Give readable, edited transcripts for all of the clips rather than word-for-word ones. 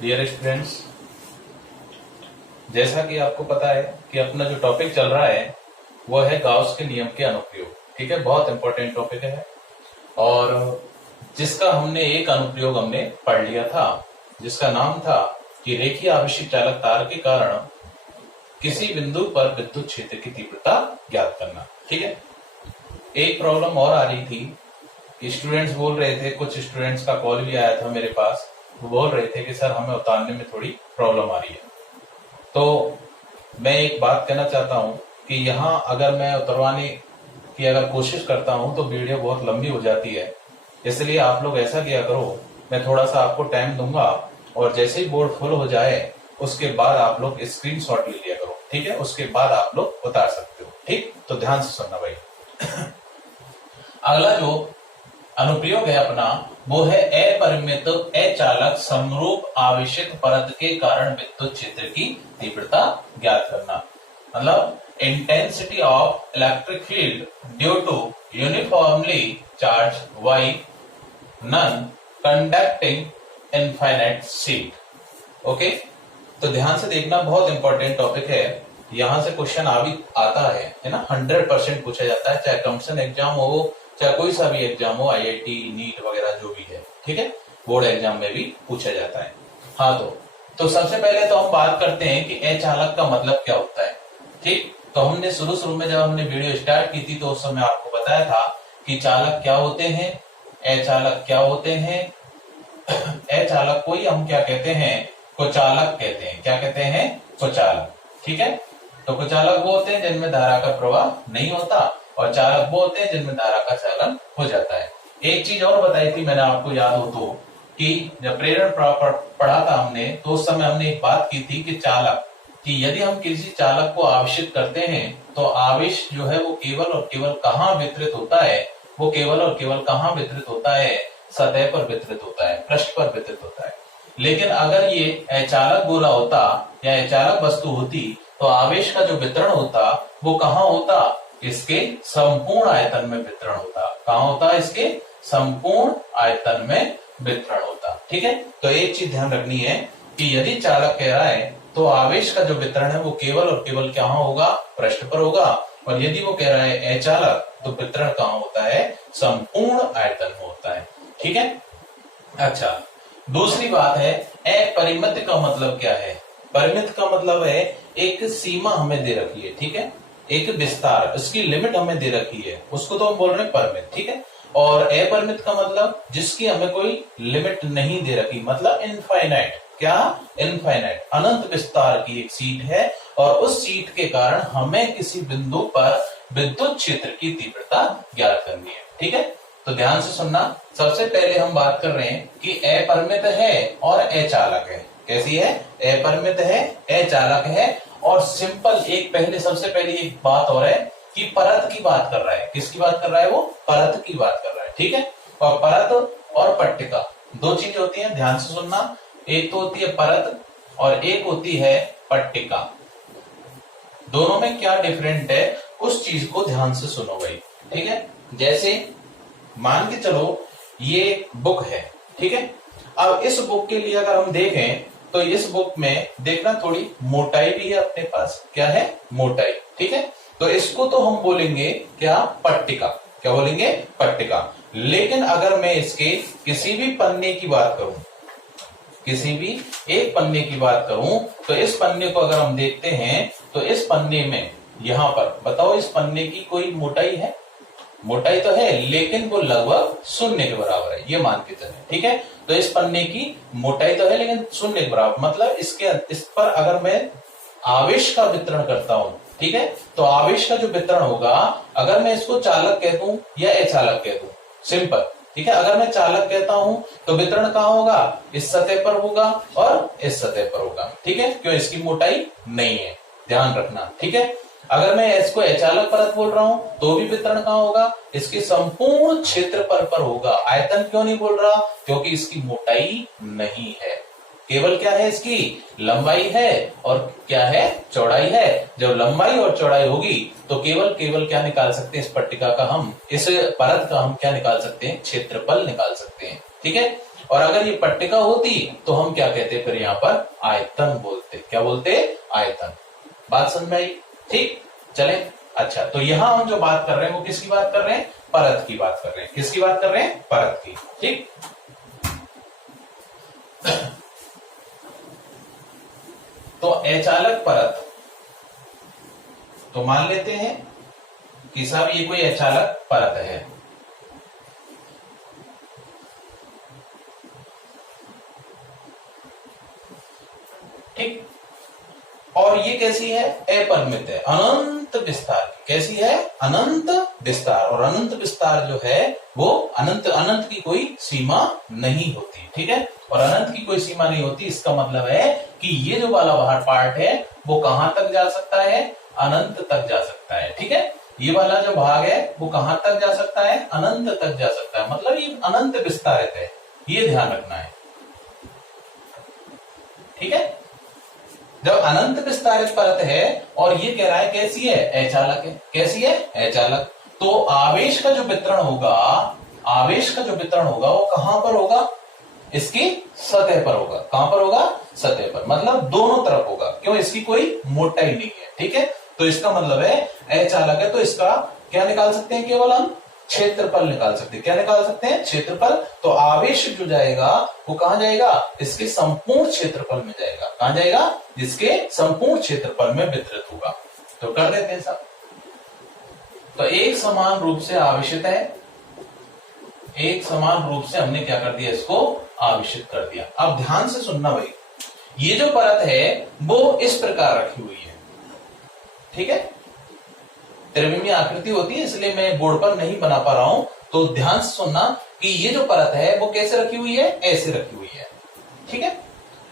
Dear students, जैसा कि आपको पता है कि अपना जो टॉपिक चल रहा है वो है गाउस के नियम के अनुप्रयोग। ठीक है, बहुत इंपॉर्टेंट टॉपिक है और जिसका हमने एक अनुप्रयोग हमने पढ़ लिया था, जिसका नाम था कि रेखीय आवेशित चालक तार के कारण किसी बिंदु पर विद्युत क्षेत्र की तीव्रता ज्ञात करना। ठीक है, एक प्रॉब्लम और आ रही थी कि स्टूडेंट्स बोल रहे थे, कुछ स्टूडेंट्स का कॉल भी आया था मेरे पास, वो बोल रहे थे कि सर हमें उतारने में थोड़ी प्रॉब्लम आ रही है। तो मैं एक बात कहना चाहता हूं कि यहाँ अगर मैं उतरवाने की अगर कोशिश करता हूं तो वीडियो बहुत लंबी हो जाती है, इसलिए आप लोग ऐसा किया करो, मैं थोड़ा सा आपको टाइम दूंगा और जैसे ही बोर्ड फुल हो जाए उसके बाद आप लोग स्क्रीनशॉट ले लिया करो। ठीक है, उसके बाद आप लोग उतार सकते हो। ठीक, तो ध्यान से सुनना भाई। अगला जो अनुप्रयोग है अपना वो है अपरिमित अचालक समरूप आवेशित परत के कारण विद्युत क्षेत्र की तीव्रता ज्ञात करना। मतलब intensity of electric field due to uniformly charge by non conducting infinite sheet. Okay, तो ध्यान से देखना, बहुत इंपॉर्टेंट टॉपिक है। यहां से क्वेश्चन आता है ना, 100% पूछा जाता है, चाहे कंपटीशन एग्जाम हो चाहे कोई सा भी एग्जाम हो, आईआईटी नीट वगैरह जो भी है। ठीक है, बोर्ड एग्जाम में भी पूछा जाता है। हाँ, तो सबसे पहले तो हम बात करते हैं कि अचालक का मतलब क्या होता है। ठीक, तो हमने शुरू में जब हमने वीडियो स्टार्ट की थी तो उस समय आपको बताया था कि चालक क्या होते हैं, अचालक क्या होते हैं। अचालक को ही हम क्या कहते हैं, कुचालक कहते हैं। क्या कहते हैं? कुचालक। ठीक है, तो कुचालक वो होते हैं जिनमें धारा का प्रवाह नहीं होता और चालक वो होते हैं जिनमें धारा का चालन हो जाता है। एक चीज और बताई थी मैंने, आपको याद हो तो, कि जब प्रेरण पढ़ा था हमने तो उस समय हमने एक बात की थी कि चालक, कि यदि हम किसी चालक को आवेशित करते हैं तो आवेश जो है वो केवल और केवल कहाँ वितरित होता है, वो केवल और केवल कहाँ वितरित होता है, सतह पर वितरित होता है, पृष्ठ पर वितरित होता है। लेकिन अगर ये अचालक गोला होता या अचालक वस्तु होती तो आवेश का जो वितरण होता वो कहाँ होता, इसके संपूर्ण आयतन में वितरण होता। कहाँ होता? इसके संपूर्ण आयतन में वितरण होता। ठीक है, तो एक चीज ध्यान रखनी है कि यदि चालक कह रहा है तो आवेश का जो वितरण है वो केवल और केवल कहाँ होगा, पृष्ठ पर होगा, और यदि वो कह रहा है अचालक तो वितरण कहाँ होता है, संपूर्ण आयतन में होता है। ठीक है, अच्छा, दूसरी बात है अपरिमित का मतलब क्या है। परिमित का मतलब है एक सीमा हमें दे रखी है। ठीक है, एक विस्तार, इसकी लिमिट हमें दे रखी है, उसको तो हम बोल रहे हैं परमित। ठीक है, और अपरिमित का मतलब जिसकी हमें कोई लिमिट नहीं दे रखी, मतलब इनफाइनाइट। क्या? इनफाइनाइट, अनंत विस्तार की एक सीट है और उस सीट के कारण हमें किसी बिंदु पर विद्युत क्षेत्र की तीव्रता ज्ञात करनी है। ठीक है, तो ध्यान से सुनना। सबसे पहले हम बात कर रहे हैं कि अपरिमित है और अचालक है। कैसी है? अपरिमित है, अचालक है। और सिंपल एक पहले सबसे पहले एक बात और है कि परत की बात कर रहा है। किसकी बात कर रहा है? वो परत की बात कर रहा है। ठीक है, और परत और पट्टिका दो चीजें होती हैं, ध्यान से सुनना। एक तो होती है परत और एक होती है पट्टिका। दोनों में क्या डिफरेंट है उस चीज को ध्यान से सुनो भाई। ठीक है, जैसे मान के चलो ये बुक है। ठीक है, अब इस बुक के लिए अगर हम देखें तो इस बुक में देखना थोड़ी मोटाई भी है अपने पास। क्या है? मोटाई। ठीक है, तो इसको तो हम बोलेंगे क्या? पट्टिका। क्या बोलेंगे? पट्टिका। लेकिन अगर मैं इसके किसी भी पन्ने की बात करूं, किसी भी एक पन्ने की बात करूं, तो इस पन्ने को अगर हम देखते हैं तो इस पन्ने में यहां पर बताओ, इस पन्ने की कोई मोटाई है? मोटाई तो है लेकिन वो लगभग शून्य के बराबर है, ये मान के चले। ठीक है, तो इस पन्ने की मोटाई तो है लेकिन शून्य के बराबर, मतलब इस पर अगर मैं आवेश का वितरण करता हूं, ठीक है, तो आवेश का जो वितरण होगा, अगर मैं इसको चालक कह दूं या अचालक कह दूं, सिंपल। ठीक है, अगर मैं चालक कहता हूं तो वितरण कहां होगा? इस सतह पर होगा और इस सतह पर होगा। ठीक है, क्यों? इसकी मोटाई नहीं है, ध्यान रखना। ठीक है, अगर मैं इसको अचालक परत बोल रहा हूं तो भी वितरण कहां होगा? इसके संपूर्ण क्षेत्रफल पर होगा। आयतन क्यों नहीं बोल रहा? क्योंकि इसकी मोटाई नहीं है, केवल क्या है? इसकी लंबाई है और क्या है? चौड़ाई है। जब लंबाई और चौड़ाई होगी तो केवल क्या निकाल सकते हैं? इस पट्टिका का हम, इस परत का हम क्या निकाल सकते हैं? क्षेत्रफल निकाल सकते हैं। ठीक है, और अगर ये पट्टिका होती तो हम क्या कहते फिर यहाँ पर आयतन बोलते। क्या बोलते? आयतन। बात समझ में आई? ठीक, चले। अच्छा, तो यहां हम जो बात कर रहे हैं वो किसकी बात कर रहे हैं? परत की बात कर रहे हैं। किसकी बात कर रहे हैं? परत की। ठीक, तो अचालक परत, तो मान लेते हैं कि साहब ये कोई अचालक परत है। ठीक, और ये कैसी है? अपरिमित है, अनंत विस्तार की। कैसी है? अनंत विस्तार। और अनंत विस्तार जो है वो अनंत, अनंत की कोई सीमा नहीं होती। ठीक है, और अनंत की कोई सीमा नहीं होती, इसका मतलब है कि ये जो वाला बाहर पार्ट है वो कहां तक जा सकता है? अनंत तक जा सकता है। ठीक है, ये वाला जो भाग है वो कहां तक जा सकता है? अनंत तक जा सकता है। मतलब ये अनंत विस्तारित है, ये ध्यान रखना है। ठीक है, जब अनंत विस्तारित परत है और ये कह रहा है कैसी है? अचालक है। कैसी है? अचालक। तो आवेश का जो वितरण होगा, आवेश का जो वितरण होगा वो कहां पर होगा? इसकी सतह पर होगा। कहां पर होगा? सतह पर। मतलब दोनों तरफ होगा। क्यों? इसकी कोई मोटाई नहीं है। ठीक है, तो इसका मतलब है अचालक है, तो इसका क्या निकाल सकते हैं? केवल हम क्षेत्रफल निकाल सकते हैं। क्या निकाल सकते हैं? क्षेत्रफल। तो आवेश जो जाएगा वो कहां जाएगा? इसके संपूर्ण क्षेत्रफल में जाएगा। कहां जाएगा? इसके संपूर्ण क्षेत्रफल में वितरित होगा। तो कर देते हैं सब। तो एक समान रूप से आवेशित है, एक समान रूप से हमने क्या कर दिया? इसको आवेशित कर दिया। अब ध्यान से सुनना भाई, ये जो परत है वो इस प्रकार रखी हुई है। ठीक है, त्रिविमीय आकृति होती है, इसलिए मैं बोर्ड पर नहीं बना पा रहा हूं, तो ध्यान से सुनना कि ये जो परत है वो कैसे रखी हुई है? ऐसे रखी हुई है। ठीक है,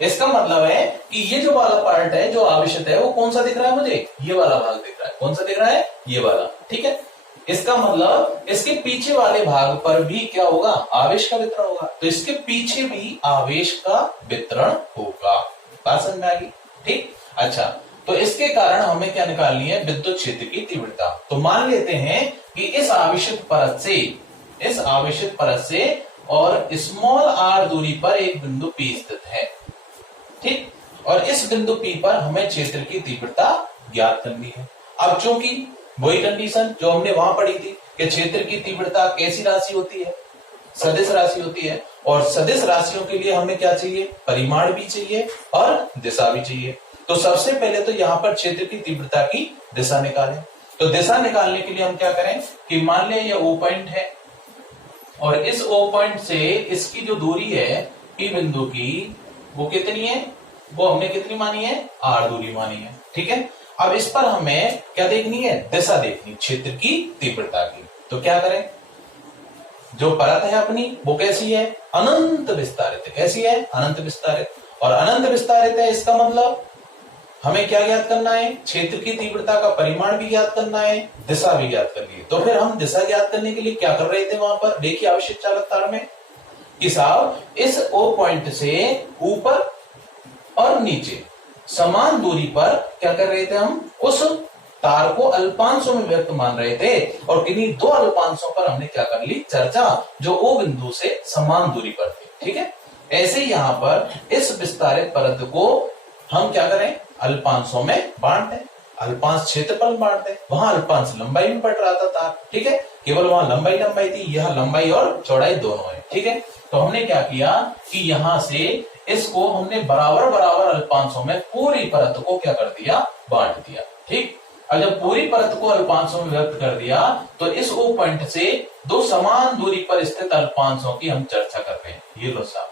इसका मतलब है कि ये जो वाला पार्ट है जो आवेशित है वो कौन सा दिख रहा है मुझे? ये वाला भाग दिख रहा है। कौन सा दिख रहा है? ये वाला। ठीक है, इसका मतलब इसके पीछे वाले भाग पर भी क्या होगा? आवेश का वितरण होगा। तो इसके पीछे भी आवेश का वितरण होगा। बात समझ में आ गई? ठीक, अच्छा, तो इसके कारण हमें क्या निकालनी है? विद्युत क्षेत्र की तीव्रता। तो मान लेते हैं कि इस आवेशित परत से, इस आवेशित परत से और स्मॉल r दूरी पर एक बिंदु P स्थित है। ठीक, और इस बिंदु P पर हमें क्षेत्र की तीव्रता ज्ञात करनी है। अब चूंकि वही कंडीशन जो हमने वहां पढ़ी थी कि क्षेत्र की तीव्रता कैसी राशि होती है? सदिश राशि होती है। और सदिश राशियों के लिए हमें क्या चाहिए? परिमाण भी चाहिए और दिशा भी चाहिए। तो सबसे पहले तो यहां पर क्षेत्र की तीव्रता की दिशा निकालें। तो दिशा निकालने के लिए हम क्या करें कि मान लें ये O पॉइंट है और इस O पॉइंट से इसकी जो दूरी है P बिंदु की वो कितनी है? वो हमने कितनी मानी है? R दूरी मानी है। ठीक है, अब इस पर हमें क्या देखनी है? दिशा देखनी, क्षेत्र की तीव्रता की। तो क्या करें? जो परत है अपनी वो कैसी है? अनंत विस्तारित है। कैसी है? अनंत विस्तारित। और अनंत विस्तारित है, इसका मतलब हमें क्या ज्ञात करना है? क्षेत्र की तीव्रता का परिमाण भी ज्ञात करना है, दिशा भी ज्ञात करनी है। तो फिर हम दिशा ज्ञात करने के लिए क्या कर रहे थे वहां पर? देखिए आवेशित चालक तार में कि साहब इस O पॉइंट से ऊपर और नीचे समान दूरी पर क्या कर रहे थे? हम उस तार को अल्पांशों में व्यक्त मान रहे थे और किन्हीं दो अल्पांशों पर हमने क्या कर ली? चर्चा, जो O बिंदु से समान दूरी पर थे। ठीक है, ऐसे यहां पर इस विस्तारित परत को हम क्या करें? अल्पांशों में बांट दें, अल्पांश क्षेत्रफल बांट दें। वहां अल्पांश लंबाई में बढ़ रहा था तार। ठीक है, केवल वहां लंबाई लंबाई थी, यह लंबाई और चौड़ाई दोनों है। ठीक है, तो हमने क्या किया कि यहां से इसको हमने बराबर बराबर अल्पांशों में पूरी परत को क्या कर दिया? बांट दिया। ठीक, और जब पूरी परत को अल्पांशों में व्यक्त कर दिया तो इस O पॉइंट से दो समान दूरी पर स्थित अल्पांशों की हम चर्चा कर रहे हैं। ये लो साहब,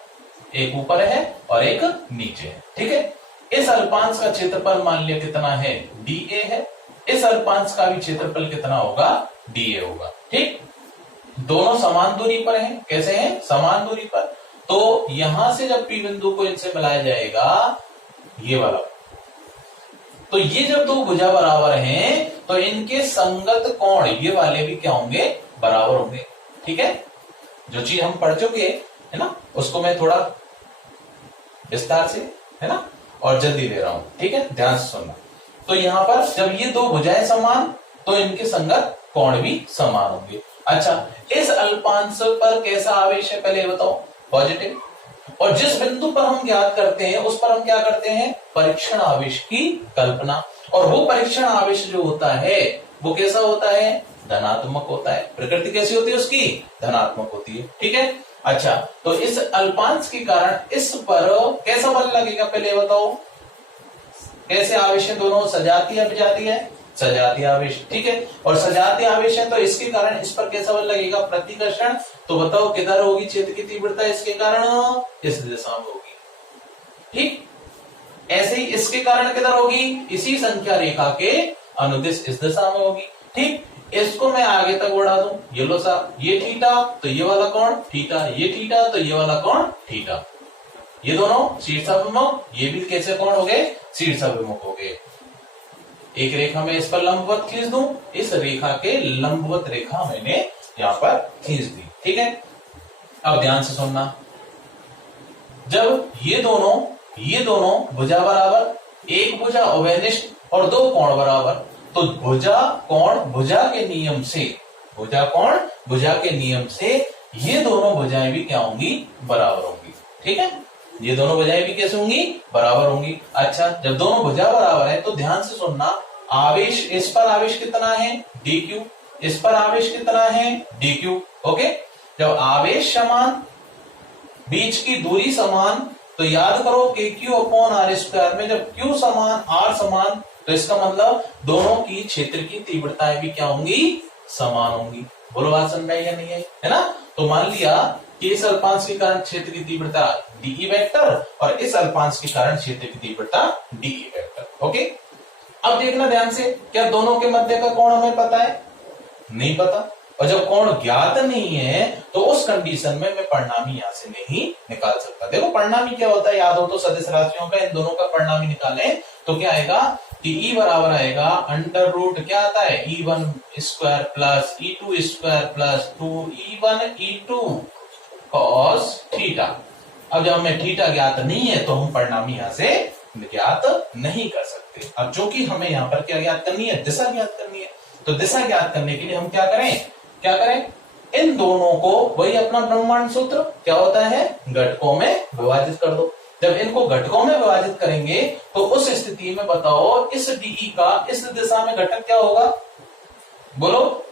एक ऊपर है और एक नीचे है। ठीक है, इस अल्पांश का क्षेत्रफल मान लिया कितना है? dA है। इस अल्पांश का भी क्षेत्रफल कितना होगा? dA होगा। ठीक, दोनों समान दूरी पर हैं। कैसे हैं? समान दूरी पर। तो यहां से जब P बिंदु को इनसे मिलाया जाएगा, ये वाला, तो ये जब दो भुजा बराबर हैं तो इनके संगत कोण ये वाले भी क्या होंगे? बराबर होंगे। ठीक है, जो चीज हम पढ़ चुके है ना उसको मैं थोड़ा विस्तार से है ना और जल्दी दे रहा हूं। ठीक है, ध्यान से सुनना। तो यहां पर जब ये दो भुजाएं समान तो इनके संगत कोण भी समान होंगे। अच्छा, इस अल्पांश पर कैसा आवेश है पहले बताओ? पॉजिटिव। और जिस बिंदु पर हम ज्ञात करते हैं उस पर हम क्या करते हैं, परीक्षण आवेश की कल्पना। और वो परीक्षण आवेश जो होता है वो कैसा होता है, धनात्मक होता है। प्रकृति कैसी होती है उसकी, धनात्मक होती है। ठीक है, अच्छा तो इस अल्पांश के कारण इस पर कैसा बल लगेगा, पहले बताओ। कैसे आवेश है दोनों, सजातीय या विजातीय, सजातीय आवेश। ठीक है, और सजातीय आवेश है तो इसके कारण इस पर कैसा बल लगेगा, प्रतिकर्षण। तो बताओ किधर होगी क्षेत्र की तीव्रता इसके कारण, इस दिशा में होगी। ठीक, ऐसे ही इसके कारण किधर होगी, इसी संख्या रेखा के अनुदिश इस दिशा में होगी। ठीक, इसको मैं आगे तक बढ़ा दूं, ये लो साहब, ये थीटा तो ये वाला कोण थीटा, ये थीटा तो ये वाला कोण थीटा, ये दोनों शीर्षाभिमुख, ये भी कैसे कोण हो गए, शीर्षाभिमुख हो गए। एक रेखा में इस पर लंबवत खींच दूं, इस रेखा के लंबवत रेखा मैंने यहां पर खींच दी। ठीक है, अब ध्यान से सुनना, जब ये दोनों भुजा बराबर, एक भुजा उभयनिष्ठ और दो कोण बराबर, तो भुजा कोण भुजा के नियम से, भुजा कोण भुजा के नियम से ये दोनों भुजाएं भी क्या होंगी, बराबर होंगी। ठीक है, ये दोनों भुजाएं भी कैसे होंगी, बराबर होंगी। अच्छा, जब दोनों भुजा बराबर है तो ध्यान से सुनना, आवेश, इस पर आवेश कितना है, dq, इस पर आवेश कितना है, dq। ओके, जब आवेश समान, बीच की दूरी समान, तो याद करो KQ/R² में जब Q समान R समान, तो इसका मतलब दोनों की क्षेत्र की तीव्रताएं भी क्या होंगी, समान होंगी। बोलो बात समझ में या नहीं है ना। तो मान लिया कि इस अल्पांश के कारण क्षेत्र की तीव्रता dE वेक्टर और इस अल्पांश के कारण क्षेत्र की तीव्रता dE वेक्टर। ओके, अब देखना ध्यान से, क्या दोनों के मध्य का कोण हमें पता है, नहीं पता। और जब कोण ज्ञात नहीं है तो उस कंडीशन में मैं परिणामी यहां से नहीं निकाल सकता। देखो परिणामी क्या होता है, याद हो तो सदिश राशियों का इन दोनों का परिणामी निकालें तो क्या आएगा कि E बराबर आएगा अंडर रूट, क्या आता है, E1 square plus E2 square plus 2E1 E2 cos theta. अब जब हमें थीटा ज्ञात नहीं है तो हम परिणामी यहां से ज्ञात नहीं कर सकते। अब चूंकि हमें यहाँ पर क्या ज्ञात करनी है, दिशा ज्ञात करनी है, तो दिशा ज्ञात करने के लिए हम क्या करें, इन दोनों को, वही अपना ब्रह्मांड सूत्र क्या होता है, घटकों में विभाजित कर दो। जब इनको घटकों में विभाजित करेंगे तो उस स्थिति में बताओ इस DE का इस दिशा में घटक क्या होगा, बोलो,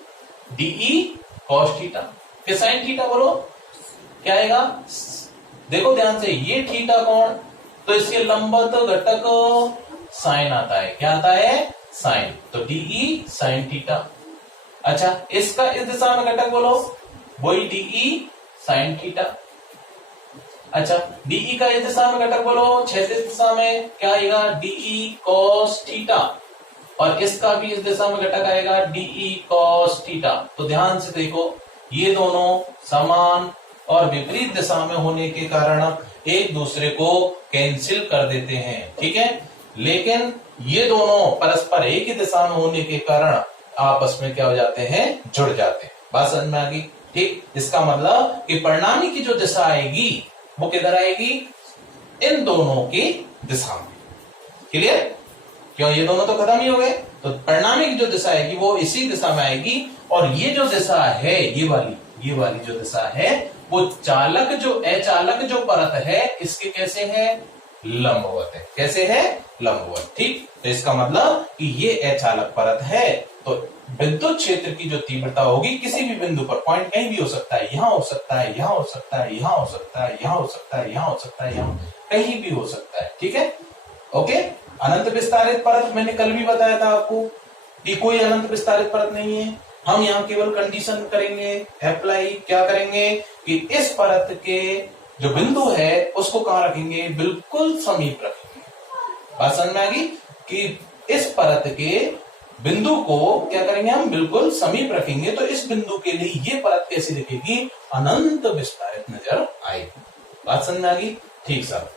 DE cos थीटा के sin थीटा, बोलो क्या आएगा। देखो ध्यान से, ये थीटा कोण, तो इसके लंबवत घटक साइन आता है, क्या आता है, साइन, तो DE sin थीटा। अच्छा, इसका इस दिशा में घटक बोलो, वही DE sin थीटा। अच्छा, DE का इस दिशा में घटक बोलो, क्षैतिज दिशा में क्या आएगा, DE cos थीटा, और इसका भी इस दिशा में घटक आएगा DE cos थीटा। तो ध्यान से देखो, ये दोनों समान और विपरीत दिशा में होने के कारण एक दूसरे को कैंसिल कर देते हैं। ठीक है, लेकिन ये दोनों परस्पर एक ही दिशा में होने के कारण आपस में क्या हो जाते हैं, जुड़ जाते हैं। बात समझ में आ गई। ठीक, इसका मतलब कि परिणामी की जो दिशा आएगी वो किधर आएगी, इन दोनों की दिशा में। क्लियर, क्यों, ये दोनों तो खत्म ही हो गए, तो परिणामी की जो दिशा आएगी वो इसी दिशा में आएगी। और ये जो दिशा है, ये वाली जो दिशा है वो चालक जो अचालक जो परत है इसके कैसे है, लंबवत है। कैसे है, लंबवत। ठीक, तो इसका मतलब कि ये अचालक परत है, तो विद्युत क्षेत्र की जो तीव्रता होगी किसी भी बिंदु पर, पॉइंट कहीं भी हो सकता है, यहां हो सकता है, यहां हो सकता है, यहां हो सकता है, यहां हो सकता है, यहां हो सकता है, यहां कहीं भी हो सकता है। ठीक है, ओके। अनंत विस्तारित परत मैंने कल भी बताया था आपको कि कोई अनंत विस्तारित परत नहीं है। हम यहाँ केवल कंडीशन करेंगे, अप्लाई क्या करेंगे कि इस परत के जो बिंदु है उसको कहां रखेंगे, बिल्कुल समीप रखेंगे। बात समझ में आ गई कि इस परत के बिंदु को क्या करेंगे, हम बिल्कुल समीप रखेंगे, तो इस बिंदु के लिए ये परत कैसी दिखेगी, अनंत विस्तारित नजर आएगी। बात समझ में आ गई। ठीक साहब,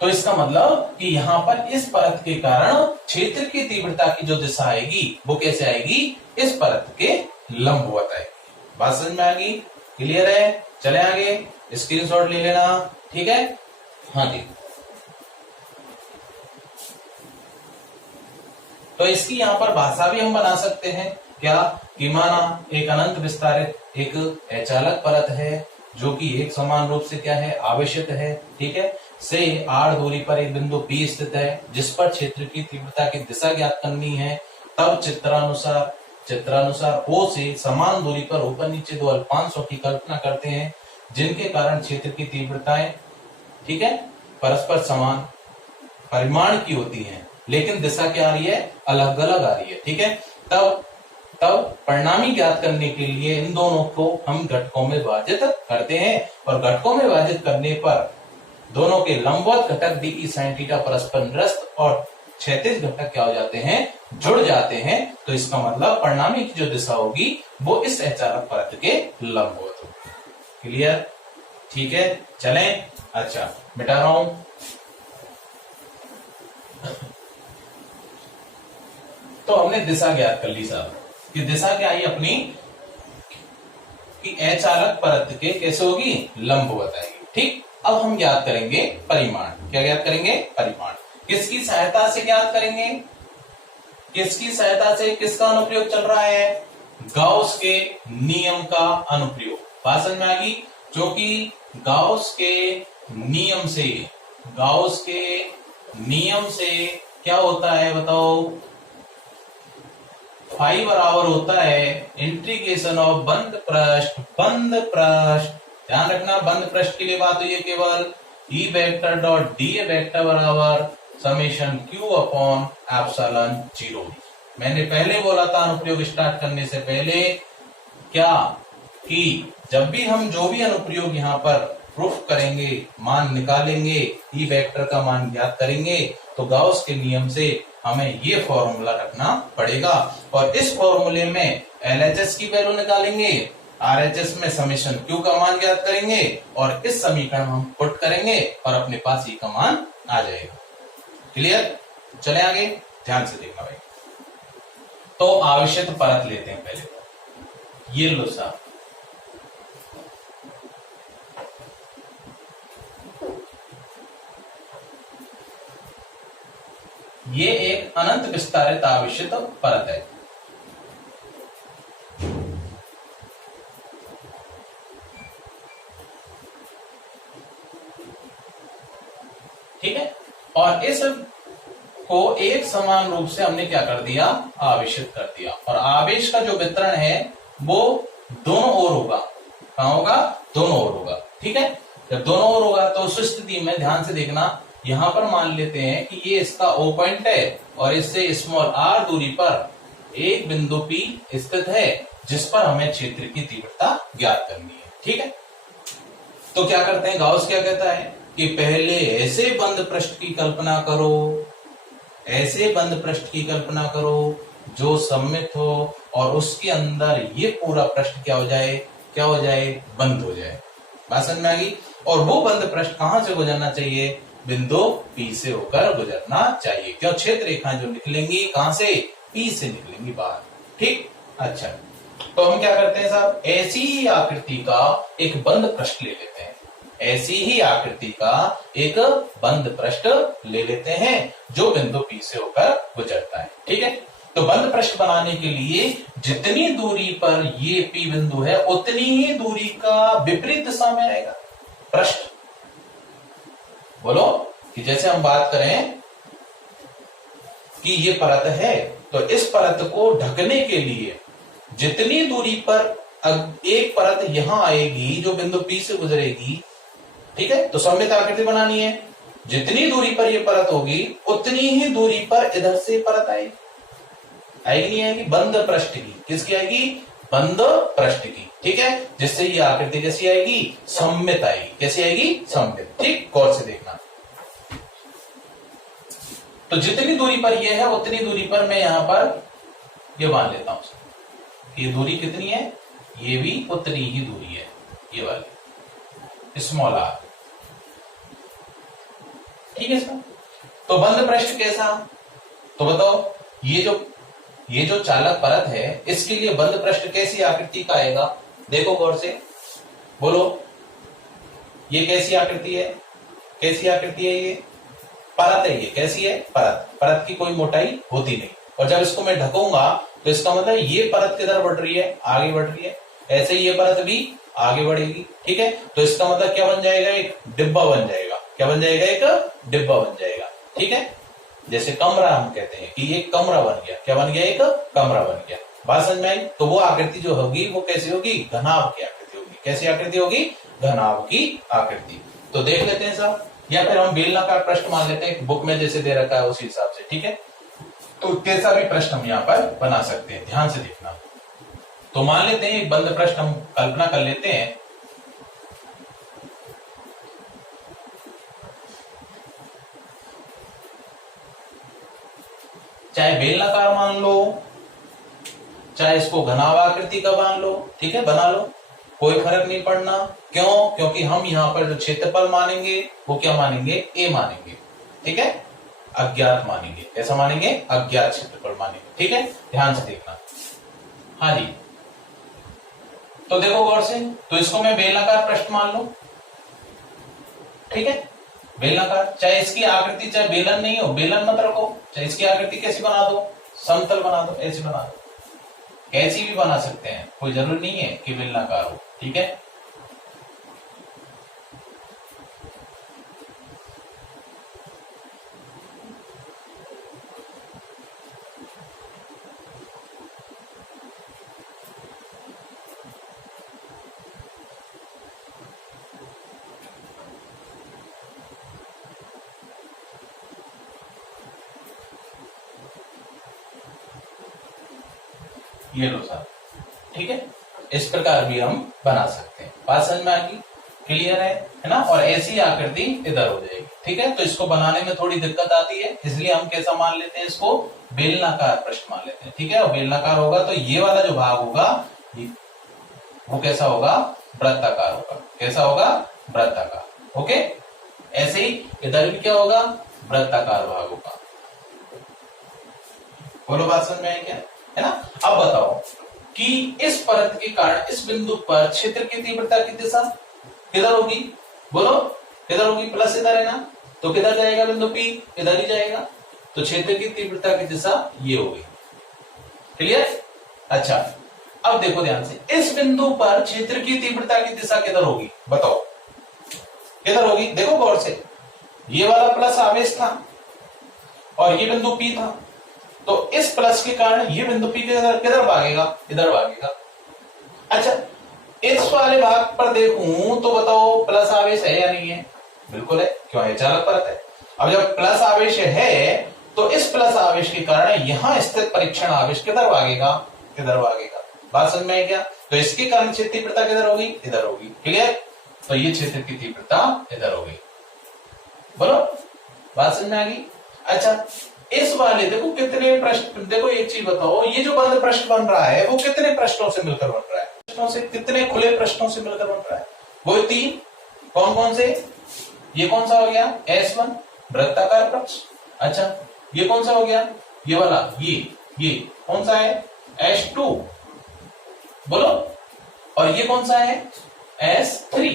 तो इसका मतलब कि यहां पर इस परत के कारण क्षेत्र की तीव्रता की जो दिशा आएगी वो कैसे आएगी, इस परत के लंबवत आएगी। बात समझ में आ गई, क्लियर है। चले आगे, स्क्रीनशॉट ले लेना। ठीक है, हाँ जी। तो इसकी यहां पर भाषा भी हम बना सकते हैं, क्या कि माना एक अनंत विस्तारित एक अचालक परत है जो कि एक समान रूप से क्या है, आवेशित है, ठीक है, से r दूरी पर एक बिंदु P स्थित है जिस पर क्षेत्र की तीव्रता की दिशा ज्ञात करनी है, तब चित्रानुसार O से समान दूरी पर ऊपर नीचे दो अल्पांशों की कल्पना करते हैं जिनके कारण क्षेत्र की तीव्रताएं, ठीक है, परस्पर समान परिमाण की होती हैं, लेकिन दिशा क्या आ रही है, अलग अलग आ रही है, ठीक है। तब परिणामी ज्ञाथ करने के लिए इन दोनों को हम घटकों में विभाजित करते हैं और घटकों में विभाजित करने पर दोनों के लंबवत घटक डी sin थीटा परस्पर निरस्त और क्षैतिज घटक क्या हो जाते हैं, जुड़ जाते हैं। तो इसका मतलब परिणामी की जो दिशा होगी वो इस अचालक परत के लंबवत होगी। क्लियर, ठीक है, चलें। अच्छा, मिटा रहा हूं। तो हमने दिशा ज्ञात कर ली साहब, कि दिशा क्या आई अपनी, कि अचालक परत के कैसे होगी, लंबवत आएगी, ठीक। अब हम ज्ञात करेंगे परिमाण। क्या ज्ञात करेंगे, परिमाण। किसकी सहायता से ज्ञात करेंगे, किसकी सहायता से, किसका अनुप्रयोग चल रहा है, गाउस के नियम का अनुप्रयोग। बात समझ में आ गई, जो कि गाउस के नियम से क्या होता है बताओ, फाई बराबर होता है इंटीग्रेशन ऑफ बंद पृष्ठ, ध्यान रखना, बंद पृष्ठ के लिए बात हुई है केवल, E vector dot D vector बराबर समेशन क्यू अपॉन एप्सिलॉन 0। मैंने पहले बोला था अनुप्रयोग स्टार्ट करने से पहले क्या, कि जब भी हम जो भी अनुप्रयोग यहाँ पर प्रूफ करेंगे, मान निकालेंगे, ई वेक्टर का मान ज्ञात करेंगे, तो गाउस के नियम से हमें ये फॉर्मूला रखना पड़ेगा और इस फॉर्मूले में LHS की वैल्यू निकालेंगे, RHS में समेशन Q का मान ज्ञात करेंगे और इस समीकरण हम पुट करेंगे और अपने पास E का मान आ जाएगा। क्लियर, चले आगे, ध्यान से देखना भाई। तो आवेशित परत लेते हैं पहले, ये लो साहब, ये एक अनंत विस्तारित आवेशित परत है। ठीक है, और इस को एक समान रूप से हमने क्या कर दिया, आवेशित कर दिया, और आवेश का जो वितरण है वो दोनों ओर होगा। कहां होगा, दोनों ओर होगा, ठीक है। जब दोनों ओर होगा तो उस स्थिति में ध्यान से देखना, यहां पर मान लेते हैं कि ये इसका O पॉइंट है और इससे स्मॉल r दूरी पर एक बिंदु P स्थित है जिस पर हमें क्षेत्र की तीव्रता ज्ञात करनी है, ठीक है। तो क्या करते हैं, गाउस क्या कहता है कि पहले ऐसे बंद पृष्ठ की कल्पना करो, ऐसे बंद पृष्ठ की कल्पना करो जो सममित हो और उसके अंदर ये पूरा पृष्ठ क्या हो जाए, बंद हो जाए। बात समझ में आ गई। और वो बंद पृष्ठ कहां से गुजरना चाहिए, बिंदु P से होकर गुजरना चाहिए। क्यों, क्षेत्र रेखाएं जो निकलेंगी कहां से, P से निकलेंगी बाहर, ठीक। अच्छा, तो हम क्या करते हैं साहब, ऐसी ही आकृति का एक बंद पृष्ठ ले लेते हैं, ऐसी ही आकृति का एक बंद पृष्ठ ले लेते हैं जो बिंदु P से होकर गुजरता है, ठीक है। तो बंद पृष्ठ बनाने के लिए जितनी दूरी पर ये P बिंदु है उतनी ही दूरी का विपरीत दिशा में रहेगा पृष्ठ। बोलो, कि जैसे हम बात करें कि ये परत है, तो इस परत को ढकने के लिए जितनी दूरी पर एक परत यहां आएगी जो बिंदु P से गुजरेगी, ठीक है, तो सममित आकृति बनानी है, जितनी दूरी पर ये परत होगी उतनी ही दूरी पर इधर से परत आएगी नहीं आएगी, बंद पृष्ठ की, किसकी आएगी, बंद पृष्ठ की, ठीक है, जिससे ये आकृति कैसी आएगी, सममित आएगी। कैसी आएगी, सममित, ठीक। गौर से देखना, तो जितनी दूरी पर ये है उतनी दूरी पर मैं यहां पर ये मान लेता हूं, ये दूरी कितनी है, ये भी उतनी ही दूरी है, ये वाली स्मॉल r, ठीक है सर। तो बंद पृष्ठ कैसा, तो बताओ, ये जो चालक परत है इसके लिए बंद पृष्ठ कैसी आकृति का आएगा, देखो गौर से, बोलो, ये कैसी आकृति है, कैसी आकृति है, ये परत है, ये कैसी है, परत की कोई मोटाई होती नहीं, और जब इसको मैं ढकूंगा तो इसका मतलब ये परत किधर बढ़ रही है, आगे बढ़ रही है, ऐसे ही ये परत भी आगे बढ़ेगी। ठीक है, तो इसका मतलब क्या बन जाएगा, एक डिब्बा बन जाएगा। क्या बन जाएगा, एक डिब्बा बन जाएगा। ठीक है, जैसे कमरा हम कहते हैं कि एक कमरा बन गया। क्या बन गया, एक कमरा बन गया। बात समझ में आई। तो वो आकृति जो होगी वो कैसी होगी, घनाभ की आकृति होगी। कैसी आकृति होगी, घनाभ की आकृति। तो देख लेते हैं साहब, या फिर हम बेलनाकार प्रश्न मान लेते हैं, बुक में जैसे दे रखा है उसी हिसाब से। ठीक है, तो कैसा भी प्रश्न हम यहाँ पर बना सकते हैं, ध्यान से देखना। तो मान लेते हैं एक बंद प्रश्न हम कल्पना कर लेते हैं। चाहे बेलनाकार मान लो, चाहे इसको घनाभ आकृति का मान लो। ठीक है, बना लो, कोई फर्क नहीं पड़ना। क्यों, क्योंकि हम यहाँ पर जो क्षेत्रफल मानेंगे वो क्या मानेंगे, ए मानेंगे। ठीक है, अज्ञात मानेंगे। कैसा मानेंगे, अज्ञात क्षेत्रफल मानेंगे। ठीक है, ध्यान से देखना। हाँ जी, तो देखो गौर से, तो इसको मैं बेलनाकार प्रश्न मान लू। ठीक है, बेलनाकार, चाहे इसकी आकृति चाहे बेलन नहीं हो, बेलन मत रखो, चाहे इसकी आकृति कैसी बना दो, समतल बना दो, ऐसी बना दो, कैसी भी बना सकते हैं, कोई जरूरी नहीं है कि बेलनाकार हो। ठीक है, ये लो साहब। ठीक है, इस प्रकार भी हम बना सकते हैं। बात समझ में आ गई, क्लियर है ना। और ऐसी आकृति इधर हो जाएगी। ठीक है, तो इसको बनाने में थोड़ी दिक्कत आती है, इसलिए हम कैसा मान लेते हैं, इसको बेलनाकार प्रश्न मान लेते हैं। ठीक है, और बेलनाकार होगा तो ये वाला जो भाग होगा वो कैसा होगा, वृत्ताकार होगा। कैसा होगा, वृत्ताकार। ओके, ऐसे ही इधर भी क्या होगा, वृत्ताकार भाग होगा। बोलो बात समझ में आई क्या, है ना। अब बताओ कि इस परत के कारण इस बिंदु पर क्षेत्र की तीव्रता की दिशा किधर होगी, बोलो किधर होगी, प्लस इधर है ना, तो किधर जाएगा बिंदु P, इधर ही जाएगा। तो क्षेत्र की तीव्रता की दिशा ये होगी। क्लियर। अच्छा, अब देखो ध्यान से, इस बिंदु पर क्षेत्र की तीव्रता की दिशा किधर होगी, बताओ किधर होगी। देखो गौर से, ये वाला प्लस आवेश था और ये बिंदु P था, तो इस प्लस के कारण ये बिंदु P किधर भागेगा, इधर भागेगा। अच्छा, इस वाले भाग पर देखूं तो बताओ प्लस आवेश है या नहीं है, बिल्कुल है, क्यों है, चालक परत है। अब जब प्लस आवेश है तो इस प्लस आवेश के कारण यहां स्थित परीक्षण आवेश किधर भागेगा, किधर भागेगा। बात समझ में आई क्या। तो इसके कारण क्षेत्र तीव्रता किधर होगी, इधर होगी। क्लियर, तो ये क्षेत्र की तीव्रता इधर होगी। बोलो बात समझ में आ गई। अच्छा, इस वाले देखो कितने प्रश्न, देखो एक चीज बताओ, ये जो बंद प्रश्न बन रहा है वो कितने प्रश्नों से मिलकर बन रहा है, प्रश्नों से, कितने खुले प्रश्नों से मिलकर बन रहा है, वो तीन। कौन कौन से, ये कौन सा हो गया, S1 वृत्ताकार प्रश्न। अच्छा, ये कौन सा हो गया, ये वाला, ये कौन सा है, S2, बोलो। और ये कौन सा है, S3।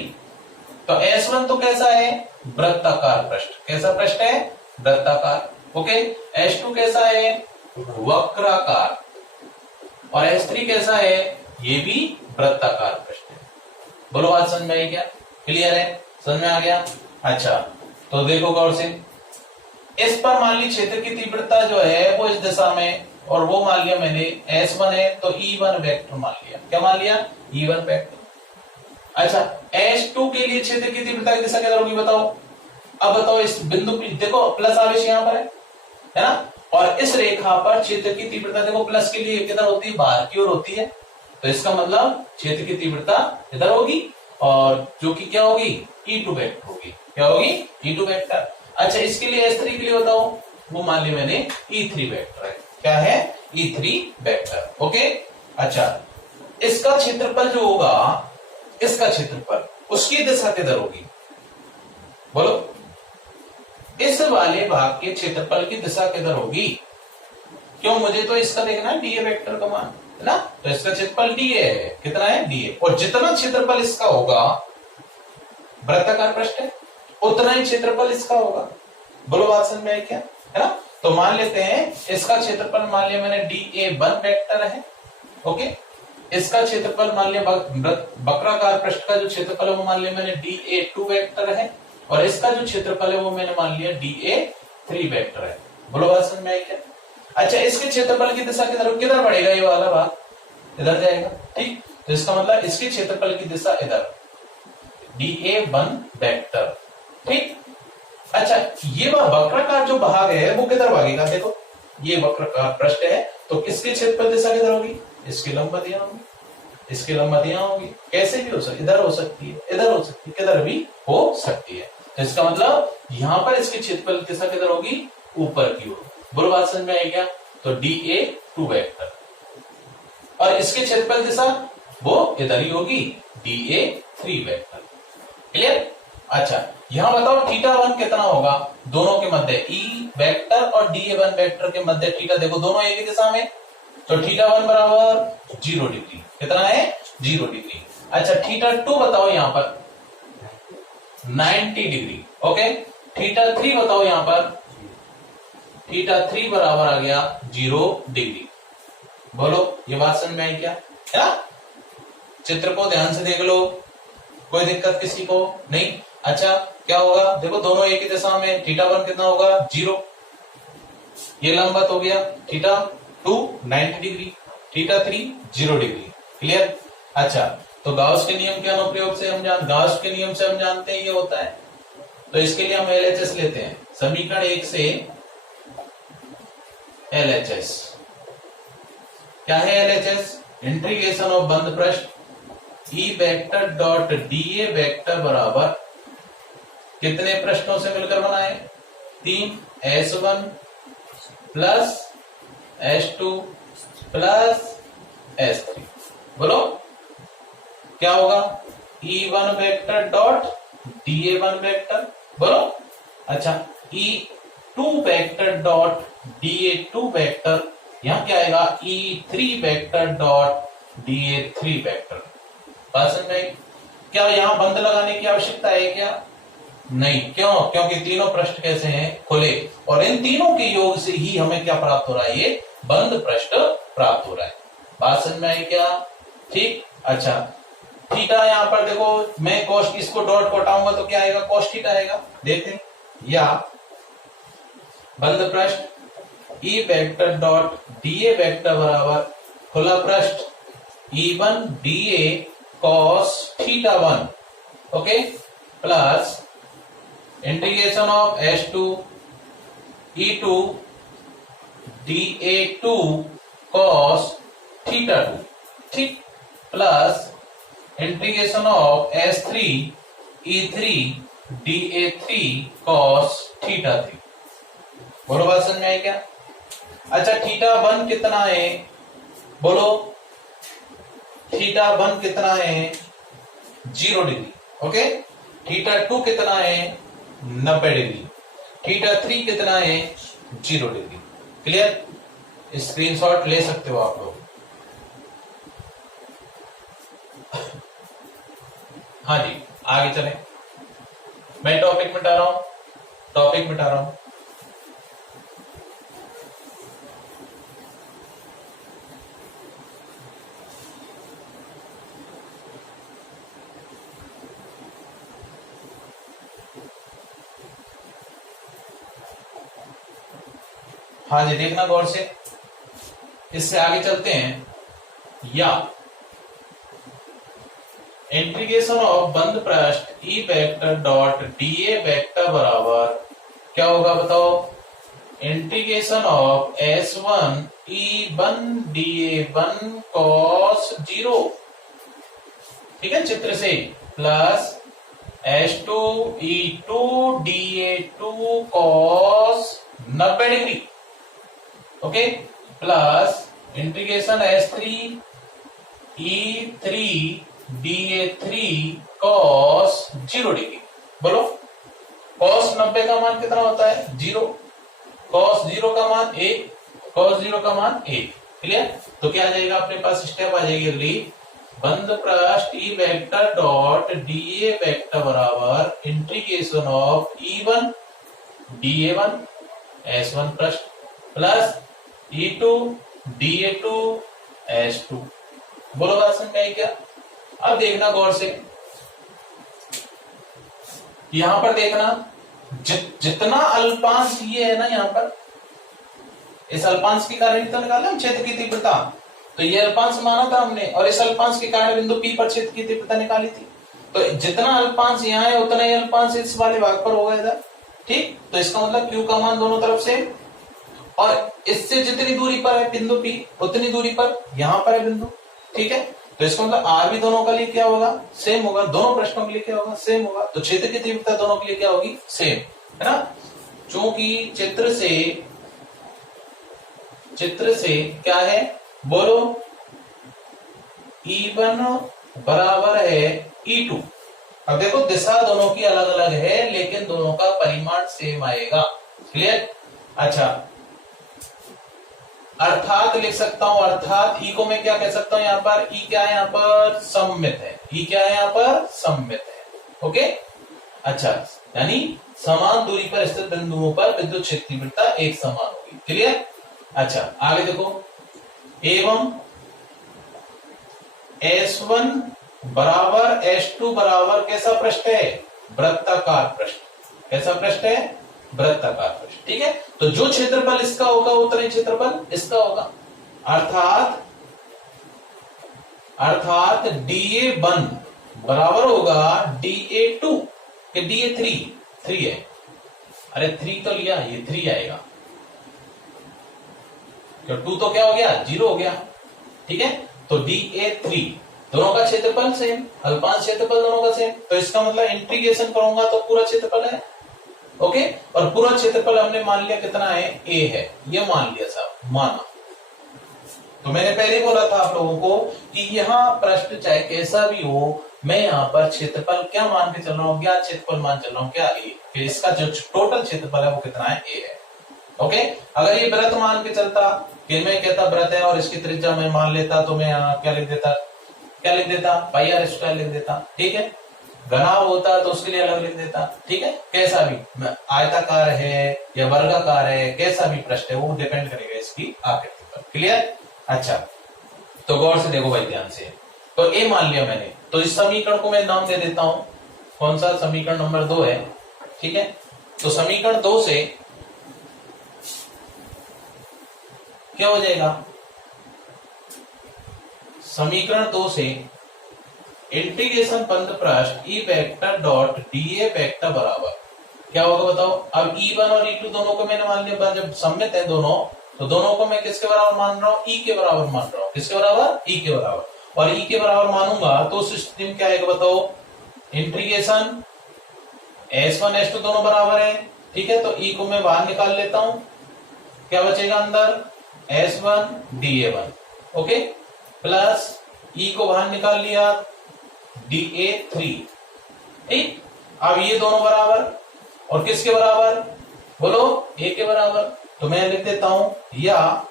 तो S1 तो कैसा है, वृत्ताकार प्रश्न। कैसा प्रश्न है, वृत्ताकार। ओके, S2 कैसा है, वक्राकार। और S3 कैसा है, ये भी वृत्ताकार प्रश्न है। बोलो बात समझ में आई क्या, क्लियर है, समझ में आ गया। अच्छा, तो देखो गौर से, इस पर मान ली क्षेत्र की तीव्रता जो है वो इस दिशा में, और वो मान लिया मैंने S1 है तो E1 वेक्टर मान लिया। क्या मान लिया, E1 वेक्टर। अच्छा, S2 के लिए क्षेत्र की तीव्रता की दिशा किधर होगी, बताओ। अब बताओ, इस बिंदु देखो प्लस आवेश यहां पर है ना, और इस रेखा पर क्षेत्र की तीव्रता देखो प्लस के लिए किधर होती है, बाहर की ओर होती है। तो इसका मतलब क्षेत्र की तीव्रता इधर होगी, और जो कि क्या होगी, E2 वेक्टर होगी। क्या होगी, E2 वेक्टर। अच्छा, इसके लिए S3 के लिए बताओ, वो मान लिया मैंने E3 वेक्टर है। क्या है, E3 वेक्टर। ओके। अच्छा, इसका क्षेत्रफल जो होगा, इसका क्षेत्रफल, उसकी दिशा किधर होगी, बोलो। इस वाले भाग के क्षेत्रफल की दिशा किधर होगी, क्यों, मुझे तो इसका देखना है डीए वेक्टर का मान, है ना। तो इसका क्षेत्रफल डीए है, कितना है, डीए। और जितना क्षेत्रफल इसका होगा, वृत्ताकार प्रश्न है, उतना ही क्षेत्रफल इसका होगा। बोलो बात समझ में आई क्या, है ना। तो मान लेते हैं इसका क्षेत्रफल मान लिया मैंने DA1 वेक्टर है। ओके, इसका क्षेत्रफल मान लिया, वक्राकार पृष्ठ का जो क्षेत्रफल है वो मान लिया मैंने dA2 वेक्टर है, और इसका जो क्षेत्रफल है वो मैंने मान लिया dA3 वेक्टर है। बोलो बात समझ में आई क्या? अच्छा, इसके क्षेत्रफल की दिशा किधर बढ़ेगा? ये वाला भाग इधर जाएगा, ठीक। तो इसका मतलब इसके क्षेत्रफल की दिशा इधर, dA1 वेक्टर, ठीक। अच्छा, ये वक्राकार जो भाग है वो किधर भागेगा? देखो ये वक्राकार पृष्ठ है, तो इसके क्षेत्रफल दिशा किधर होगी? इसके लंबवत यहाँ होगी, इसके लंबवत यहाँ होगी। कैसे भी हो सकती, इधर हो सकती है, इधर हो सकती है, किधर भी हो सकती है। तो इसका मतलब यहाँ पर इसके क्षेत्रफल दिशा किधर होगी? ऊपर की ओर। बोलो बात समझ में आई क्या? तो dA2 वेक्टर, और इसके क्षेत्रफल दिशा वो इधर ही होगी, dA3 वेक्टर। क्लियर? अच्छा, यहां बताओ θ1 कितना होगा दोनों के मध्य, E वेक्टर और dA1 वेक्टर के मध्य थीटा, देखो दोनों एक ही दिशा में, तो θ1 बराबर 0 डिग्री। कितना है? 0 डिग्री। अच्छा, θ2 बताओ यहां पर 90 डिग्री। ओके, θ3 बताओ यहां पर, θ3 बराबर आ गया 0 डिग्री। बोलो ये बात समझ में आई क्या? है? चित्र को ध्यान से देख लो, कोई दिक्कत किसी को नहीं। अच्छा, क्या होगा? देखो दोनों एक ही दिशा में, θ1 कितना होगा? 0, ये लंबवत हो गया, θ2 90 डिग्री, θ3 0 डिग्री। क्लियर? अच्छा, तो गाउस के नियम के अनुप्रयोग से गाउस के नियम से हम जानते हैं ये होता है। तो इसके लिए हम LHS लेते हैं, समीकरण 1 से LHS क्या है? LHS इंटीग्रेशन ऑफ बंद पृष्ठ E vector dot dA vector बराबर कितने पृष्ठों से मिलकर बना है? 3, S1 plus S2 plus S3। बोलो क्या होगा? E1 vector dot dA1 vector. बोलो अच्छा, E2 vector dot dA2 vector, यहां क्या आएगा? E3 vector dot dA3 vector. बात समझ में? क्या यहां बंद लगाने की आवश्यकता है क्या? नहीं। क्यों? क्योंकि तीनों पृष्ठ कैसे हैं? खुले, और इन तीनों के योग से ही हमें क्या प्राप्त हो रहा है? ये बंद पृष्ठ प्राप्त हो रहा है। बात समझ में आई क्या? ठीक। अच्छा, थीटा यहां पर देखो, मैं कोस, इसको डॉट को हटाऊंगा तो क्या आएगा? कोस थीटा आएगा। देखते हैं, या बंद पृष्ठ E vector dot dA vector बराबर खुला पृष्ठ E1 dA cos θ1, okay, plus integration of S2 E2 dA2 cos θ2, ठीक, plus integration of S3 E3 dA3 cos θ3। बोलो बात समझ में आई क्या? अच्छा, θ1 कितना है? बोलो θ1 कितना है? 0 डिग्री। ओके, θ2 कितना है? 90 डिग्री। θ3 कितना है? 0 डिग्री। क्लियर? स्क्रीनशॉट ले सकते हो आप लोग। हाँ जी, आगे चलें। मैं टॉपिक मिटा रहा हूं, टॉपिक मिटा रहा हूं। हाँ जी, देखना गौर से, इससे आगे चलते हैं। या इंटीग्रेशन ऑफ बंद पृष्ठ E vector dot dA vector बराबर क्या होगा बताओ? Integration of S1 E1 dA1 cos 0, ठीक है, चित्र से, plus S2 E2 dA2 cos 90 degree, okay, plus integration S3 E3 dA3 cos 0 degree. बोलो cos 90 का मान कितना होता है? 0। cos 0 का मान 1, cos 0 का मान 1। क्लियर? तो क्या आ जाएगा अपने पास? स्टेप आ जाएगी अगली, बंद पृष्ठ E vector dot dA vector बराबर integration of E1 dA1 S1 पृष्ठ प्लस E2 dA2 S2 बोलो बात समझ में आई क्या? अब देखना गौर से, यहां पर देखना जितना अल्पांश ये है ना, यहां पर इस अल्पांश के कारण तो निकाला हम क्षेत्र की तीव्रता, तो ये अल्पांश माना था हमने, और इस अल्पांश के कारण बिंदु P पर क्षेत्र की तीव्रता निकाली थी। तो जितना अल्पांश यहाँ है उतना ही अल्पांश इस वाले भाग पर होगा इधर, ठीक। तो इसका मतलब Q का मान दोनों तरफ से, और इससे जितनी दूरी पर है बिंदु P उतनी दूरी पर यहां पर है बिंदु, ठीक है। तो इसका मतलब R भी दोनों के लिए क्या होगा, सेम होगा, दोनों प्रश्नों के लिए क्या होगा, सेम होगा। तो क्षेत्र की तीव्रता दोनों के लिए क्या होगी, सेम, है ना। चूंकि चित्र से क्या है, बोलो, E1 बराबर है E2। अब देखो दिशा दोनों की अलग अलग है लेकिन दोनों का परिमाण सेम आएगा, क्लियर। अच्छा, अर्थात लिख सकता हूं, अर्थात ई को मैं क्या कह सकता हूं, यहाँ पर ई क्या है, यहाँ पर सममित है, ई क्या है, यहाँ पर सममित है, ओके। अच्छा, यानी समान दूरी पर स्थित बिंदुओं पर विद्युत क्षेत्र तीव्रता एक समान होगी, क्लियर। अच्छा, आगे देखो, एवं S1 बराबर S2 बराबर कैसा पृष्ठ है, वृत्ताकार पृष्ठ। कैसा पृष्ठ है, वृत्ताकार पृष्ठ, ठीक है। तो जो क्षेत्रफल इसका होगा उतना ही क्षेत्रफल इसका होगा, अर्थात DA1 बराबर होगा DA2 के DA3 है, अरे 3 तो लिया, ये 3 आएगा, तो 2 तो क्या हो गया, 0 हो गया, ठीक है। तो DA3 दोनों का क्षेत्रफल सेम, अल्पांश क्षेत्रफल दोनों का सेम, तो इसका मतलब इंटीग्रेशन करूंगा तो पूरा क्षेत्रफल है, ओके। और पूरा क्षेत्रफल हमने मान लिया कितना है, A है, ये मान लिया साहब, माना। तो मैंने पहले बोला था आप लोगों को कि यहाँ प्रश्न चाहे कैसा भी हो, मैं यहाँ पर क्षेत्रफल क्या मान के चल रहा हूँ, क्या क्षेत्रफल मान चल रहा हूँ, क्या A, फिर इसका जो टोटल क्षेत्रफल है वो कितना है, A है, ओके। अगर ये वृत्त मान के चलता कि मैं कहता वृत्त है और इसकी त्रिज्या मैं मान लेता, तो मैं यहाँ क्या लिख देता, पाई आर स्क्वायर लिख देता, ठीक है। घनाभ होता तो उसके लिए अलग लिख देता, ठीक है। कैसा भी, आयताकार है या वर्गाकार है, कैसा भी पृष्ठ है, वो डिपेंड करेगा इसकी आकृति पर, क्लियर। अच्छा, तो गौर से देखो भाई, ध्यान से, तो ए मान लिया मैंने, तो इस समीकरण को मैं नाम दे देता हूं, कौन सा, समीकरण नंबर 2 है, ठीक है। तो समीकरण 2 से क्या हो जाएगा, समीकरण 2 से इंटीग्रेशन बंद पृष्ठ E vector dot DA vector बराबर क्या होगा बताओ। अब E1 और E2 दोनों को मैंने मान लिया, जब सम्मित है दोनों, तो दोनों को मैं किसके बराबर मान रहा हूँ, E के बराबर मान रहा हूँ, किसके बराबर, E के बराबर। और E के बराबर मानूंगा तो उस स्थिति में क्या आएगा बताओ, इंटीग्रेशन S1 S2 दोनों बराबर है, ठीक है। तो E को मैं बाहर निकाल लेता हूं, क्या बचेगा अंदर, S1 DA1, okay, plus E को बाहर निकाल लिया DA3, ठीक। अब ये दोनों बराबर, और किसके बराबर, बोलो, A के बराबर। तो मैं लिख देता हूं, या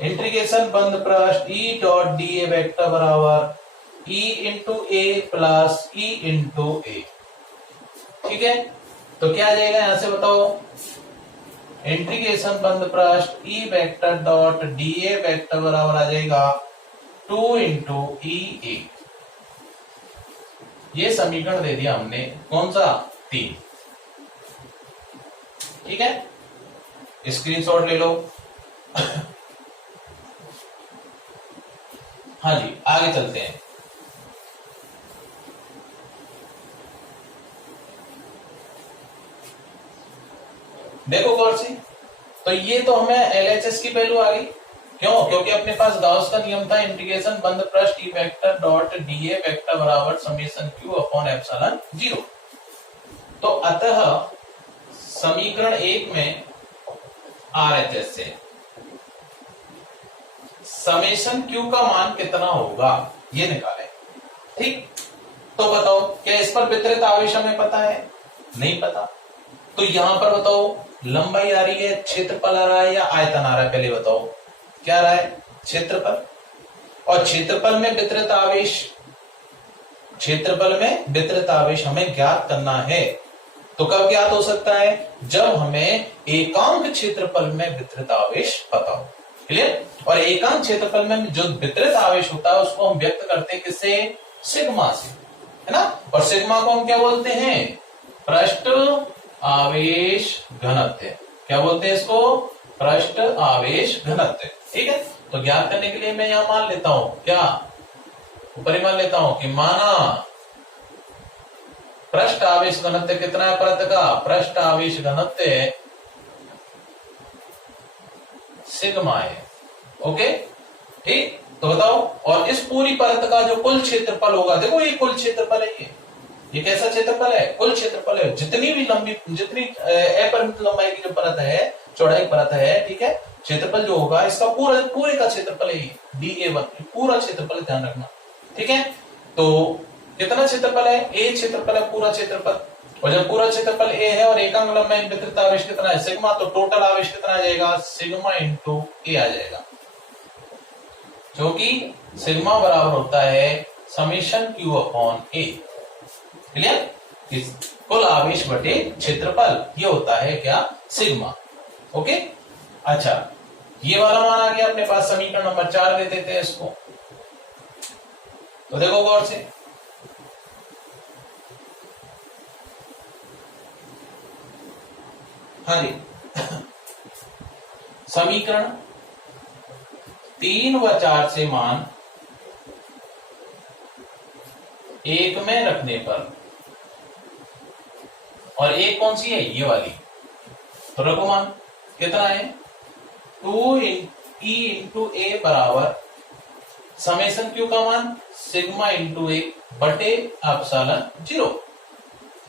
इंटीग्रेशन बंद पृष्ठ E डॉट DA वेक्टर बराबर E into A plus E into A, ठीक है। तो क्या आ जाएगा यहां से बताओ, इंटीग्रेशन बंद पृष्ठ E vector dot DA vector बराबर आ जाएगा 2 इंटू EA। ये समीकरण दे दिया हमने, कौन सा, 3, ठीक है। स्क्रीनशॉट ले लो। हाँ जी, आगे चलते हैं। देखो गौर से, तो ये तो हमें एलएचएस की पहलू आ गई, क्यों, क्योंकि अपने पास गाउस का नियम था, इंटीग्रेशन बंद पृष्ठ E vector dot DA vector बराबर समेशन क्यू अपॉन एप्सिलॉन 0। तो अतः समीकरण 1 में आरएचएस से समेशन क्यू का मान कितना होगा ये निकाले, ठीक। तो बताओ, क्या इस पर वितरित आवेश हमें पता है, नहीं पता। तो यहां पर बताओ, लंबाई आ रही है, क्षेत्रफल आ रहा है या आयतन आ रहा है, पहले बताओ क्या आ रहा है, क्षेत्रफल। और क्षेत्रफल में वितरित आवेश हमें ज्ञात करना है। तो कब ज्ञात हो सकता है, जब हमें एकांक क्षेत्रफल में वितरित आवेश पता हो। क्लियर। और एकांक क्षेत्रफल में जो वितरित आवेश होता है उसको हम व्यक्त करते हैं किससे, सिग्मा से, है ना। और सिग्मा को हम क्या बोलते हैं, पृष्ठ आवेश घनत्व। क्या बोलते हैं इसको, पृष्ठ आवेश घनत्व। ठीक है, तो ज्ञात करने के लिए मैं यहां मान लेता हूं, क्या ऊपर ही मान लेता हूं कि माना पृष्ठ आवेश घनत्व कितना है, परत का पृष्ठ आवेश घनत्व सिग्मा है। ओके, ठीक, तो बताओ। और इस पूरी परत का जो कुल क्षेत्रफल होगा, देखो ये कुल क्षेत्रफल है, ये कैसा क्षेत्रफल है, कुल क्षेत्रफल है। जितनी भी लंबी, जितनी अपरिमित लंबाई की जो परत है, चौड़ाई परत है, ठीक है, क्षेत्रफल जो होगा इसका पूरे का क्षेत्रफल है DA1, पूरा क्षेत्रफल, ध्यान रखना। ठीक है, तो कितना क्षेत्रफल है, A क्षेत्रफल है, पूरा क्षेत्रफल। और जब पूरा क्षेत्रफल A है और एकांक लंबाई में वितरित आवेश कितना है, सिग्मा, तो टोटल आवेश कितना आ जाएगा, सिग्मा इंटू A आ जाएगा, जो कि सिग्मा बराबर होता है summation Q upon A। Clear, कुल आवेश बटे क्षेत्रफल, ये होता है क्या, सिग्मा। ओके, अच्छा, ये वाला मान आ गया अपने पास, समीकरण नंबर 4 दे देते हैं इसको। तो देखो गौर से, हाँ जी, समीकरण 3 व 4 से मान 1 में रखने पर, और एक कौन सी है, ये वाली, तो रखो मान कितना है, 2E इंटू ए बराबर समेशन Q का मान सिग्मा इंटू ए बटे एप्सिलॉन 0।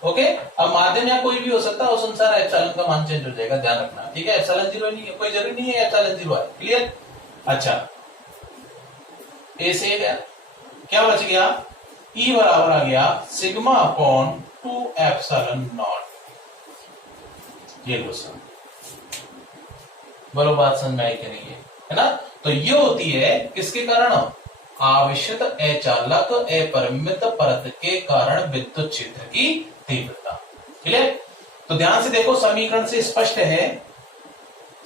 ओके, अब माध्यम या कोई भी हो सकता है, उस अनुसार एप्सिलॉन का मान चेंज हो जाएगा, ध्यान रखना। ठीक है, एप्सिलॉन 0 नहीं है, कोई जरूरी नहीं है एप्सिलॉन 0 है। क्लियर, अच्छा, ए से क्या बच गया, E बराबर आ गया सिग्मा अपॉन 2 एप्सिलॉन नॉट। ये क्वेश्चन, बोलो बात समझ में आई कि नहीं है ना। तो ये होती है किसके कारण, आवेशित अचालक अपरिमित परत के कारण विद्युत क्षेत्र की तीव्रता। क्लियर, तो ध्यान से देखो, समीकरण से स्पष्ट है,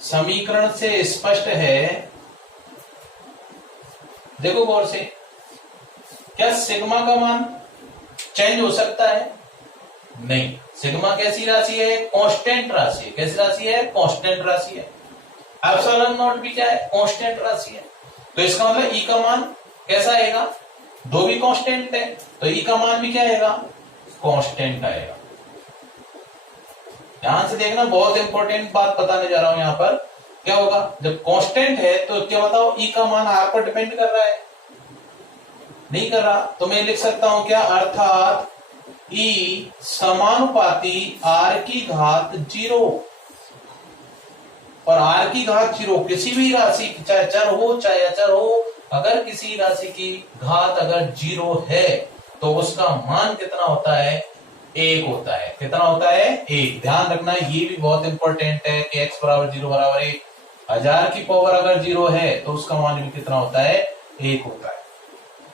समीकरण से स्पष्ट है, देखो गौर से, क्या सिग्मा का मान चेंज हो सकता है, नहीं। सिग्मा कैसी राशि है, कांस्टेंट राशि है। कैसी राशि है, कांस्टेंट राशि है। एप्सिलॉन नॉट भी क्या है, कांस्टेंट राशि है। तो इसका मतलब E का मान कैसा आएगा, दो भी कांस्टेंट है, तो E का मान भी क्या आएगा, कांस्टेंट आएगा। ध्यान से देखना, बहुत इंपॉर्टेंट बात बताने जा रहा हूं यहां पर। क्या होगा, जब कांस्टेंट है तो क्या बताओ, E का मान R पर डिपेंड कर रहा है, नहीं कर रहा, तो मैं लिख सकता हूं क्या, अर्थात E समानुपाती R की घात 0, और R की घात 0 किसी भी राशि, चाहे चर हो चाहे अचर हो, अगर किसी राशि की घात अगर 0 है तो उसका मान कितना होता है, 1 होता है। कितना होता है, 1। ध्यान रखना, ये भी बहुत इंपॉर्टेंट है कि x बराबर 0 बराबर 1। 1000 की पावर अगर 0 है तो उसका मान भी कितना होता है, 1 होता है।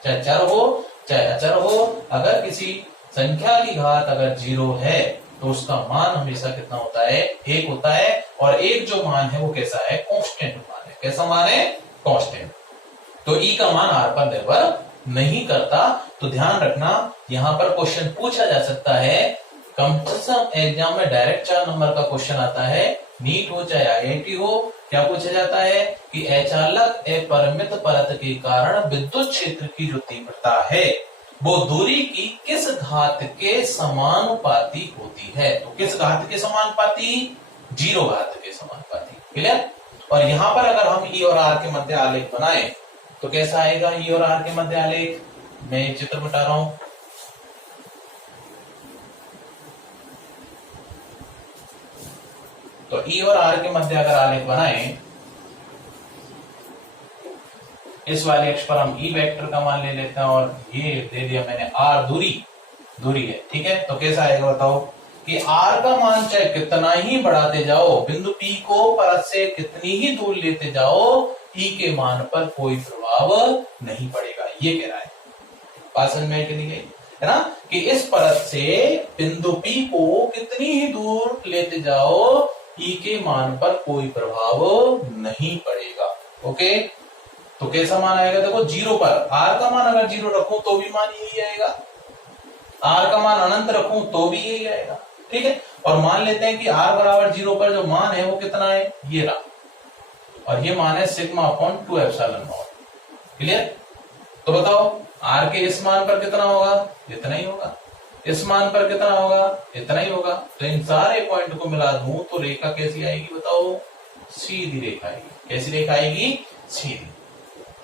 चाहे चर हो चाहे अचर हो, अगर किसी संख्या की घात अगर 0 है तो उसका मान हमेशा कितना होता है, 1 होता है। और एक जो मान है वो कैसा है, कांस्टेंट मान है। कैसा मान है, कांस्टेंट। तो E का मान R पर निर्भर नहीं करता। तो ध्यान रखना, यहां पर क्वेश्चन पूछा जा सकता है, कंपटीशन एग्जाम में डायरेक्ट 4 नंबर का क्वेश्चन आता है, नीट हो चाहे IIT हो, क्या पूछा जाता है कि अचालक अपरिमित परत के कारण विद्युत क्षेत्र की जो तीव्रता है वो दूरी की किस घात के समानुपाती होती है। तो किस घात के समानुपाती, 0 घात के समानुपाती। क्लियर, और यहां पर अगर हम E और R के मध्य आलेख बनाए तो कैसा आएगा, E और R के मध्य आलेख, मैं एक चित्र बता रहा हूं। तो E और R के मध्य अगर आलेख बनाए, इस वाले अक्ष पर हम E वेक्टर का मान ले लेते हैं, और ये दे दिया मैंने R दूरी है। ठीक है, तो कैसा आएगा बताओ कि R का मान चाहे कितना ही बढ़ाते जाओ, बिंदु P को परत से कितनी ही दूर लेते जाओ, E के मान पर कोई प्रभाव नहीं पड़ेगा। ये कह रहा है, बात समझ में नहीं गई है ना, कि इस परत से बिंदु P को कितनी ही दूर लेते जाओ, E के मान पर कोई प्रभाव नहीं पड़ेगा। ओके, तो कैसा मान आएगा? देखो जीरो पर आर का मान अगर जीरो रखूं तो भी मान यही आएगा, आर का मान अनंत रखूं तो भी यही आएगा। ठीक है, और मान लेते हैं कि आर बराबर जीरो पर जो मान है वो कितना है, ये रहा, और ये मान है sigma upon 2 epsilon not. Clear? तो बताओ आर के इस मान पर कितना होगा, इतना ही होगा, इस मान पर कितना होगा, इतना ही होगा। तो इन सारे पॉइंट को मिला दूं तो रेखा कैसी आएगी बताओ, सीधी रेखा आएगी। कैसी रेखा आएगी? सीधी।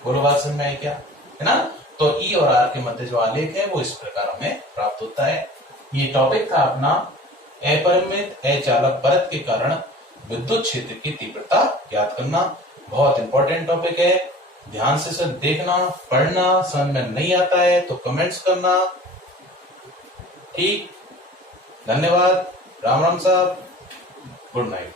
बोलो बात समझ में आई क्या? है ना? तो ई और आर के मध्य जो आलेख है वो इस प्रकार हमें प्राप्त होता है। ये टॉपिक था अपना अपरिमित अचालक परत के कारण विद्युत क्षेत्र की तीव्रता ज्ञात करना। बहुत इंपॉर्टेंट टॉपिक है, ध्यान से सब देखना, पढ़ना। समझ में नहीं आता है तो कमेंट्स करना। ठीक, धन्यवाद, राम राम साहब, गुड नाइट।